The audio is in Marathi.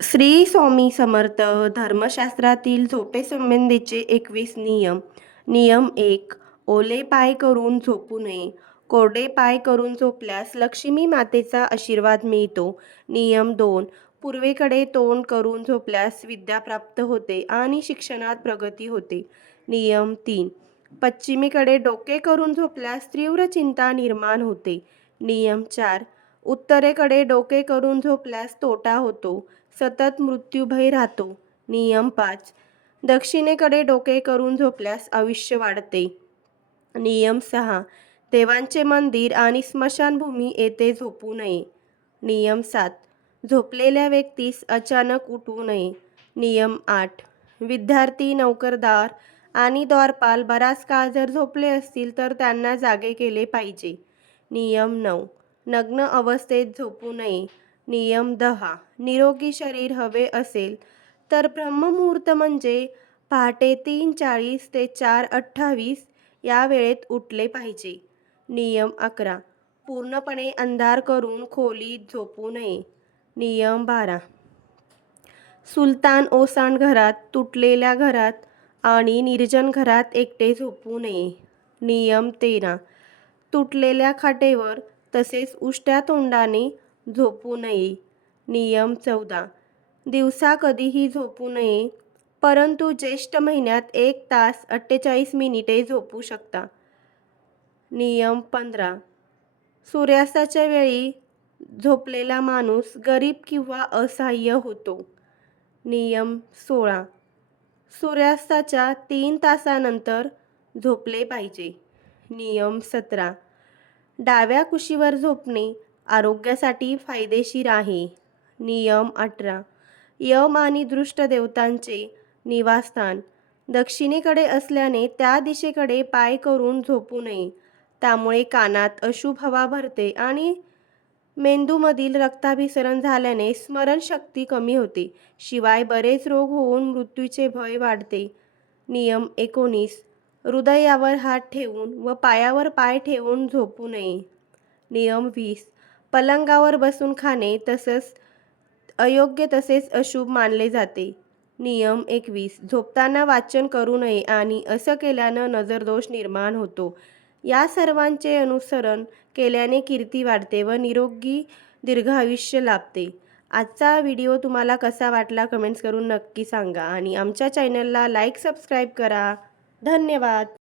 श्री स्वामी समर्थ धर्मशास्त्रातील झोपेसंबंधीचे 21 नियम. नियम 1. ओले पाय करून झोपू नये. कोरडे पाय करून झोपल्यास लक्ष्मी मातेचा आशीर्वाद मिळतो. नियम 2. पूर्वेकडे तोंड करून झोपल्यास विद्या प्राप्त होते आणि शिक्षणात प्रगती होते. नियम 3. पश्चिमेकडे डोके करून झोपल्यास तीव्र चिंता निर्माण होते. नियम 4. उत्तरेकडे डोके करून झोपल्यास तोटा होतो. सतत मृत्यूभय राहतो. नियम 5. दक्षिणेकडे डोके करून झोपल्यास आयुष्य वाढते. नियम 6. देवांचे मंदिर आणि स्मशानभूमी येथे झोपू नये. नियम 7. झोपलेल्या व्यक्तीस अचानक उठवू नये. नियम 8. विद्यार्थी, नोकरदार आणि द्वारपाल बराच काळ जर झोपले असतील तर त्यांना जागे केले पाहिजे. नियम 9. नग्न अवस्थेत झोपू नये. नियम 10. निरोगी शरीर हवे असेल तर ब्रह्ममुहूर्त म्हणजे पहाटे 3:40 ते 4:28 या वेळेत उठले पाहिजे. नियम 11. पूर्णपणे अंधार करून खोलीत झोपू नये. नियम 12. सुलतान ओसांड घरात, तुटलेल्या घरात आणि निर्जन घरात एकटे झोपू नये. नियम 13. तुटलेल्या खाटेवर तसेच उष्ट्या तोंडाने झोपू नये. नियम 14. दिवसा कधीही झोपू नये, परंतु ज्येष्ठ महिन्यात 1 तास 48 मिनिटे झोपू शकता. नियम 15. सूर्यास्ताच्या वेळी झोपलेला माणूस गरीब किंवा असहाय्य होतो. नियम 16. सूर्यास्ताच्या 3 तासानंतर झोपले पाहिजे. नियम 17. डाव्या कुशीवर झोपणे आरोग्यासाठी फायदेशीर आहे. नियम 18. यम आणि दृष्ट देवतांचे निवासस्थान दक्षिणेकडे असल्याने त्या दिशेकडे पाय करून झोपू नये. त्यामुळे कानात अशुभ हवा भरते आणि मेंदूमधील रक्ताभिसरण झाल्याने स्मरणशक्ती कमी होते. शिवाय बरेच रोग होऊन मृत्यूचे भय वाढते. नियम 19. हृदयावर हात ठेवून व पायावर पाय ठेवून झोपू नये. नियम 20. पलंगावर बसून खाणे तसंच अयोग्य तसेच अशुभ मानले जाते. नियम 21. झोपताना वाचन करू नये आणि असं केल्यानं नजरदोष निर्माण होतो. या सर्वांचे अनुसरण केल्याने कीर्ती वाढते व निरोगी दीर्घायुष्य लाभते. आजचा व्हिडिओ तुम्हाला कसा वाटला कमेंट्स करून नक्की सांगा आणि आमच्या चॅनलला लाईक सबस्क्राईब करा. धन्यवाद.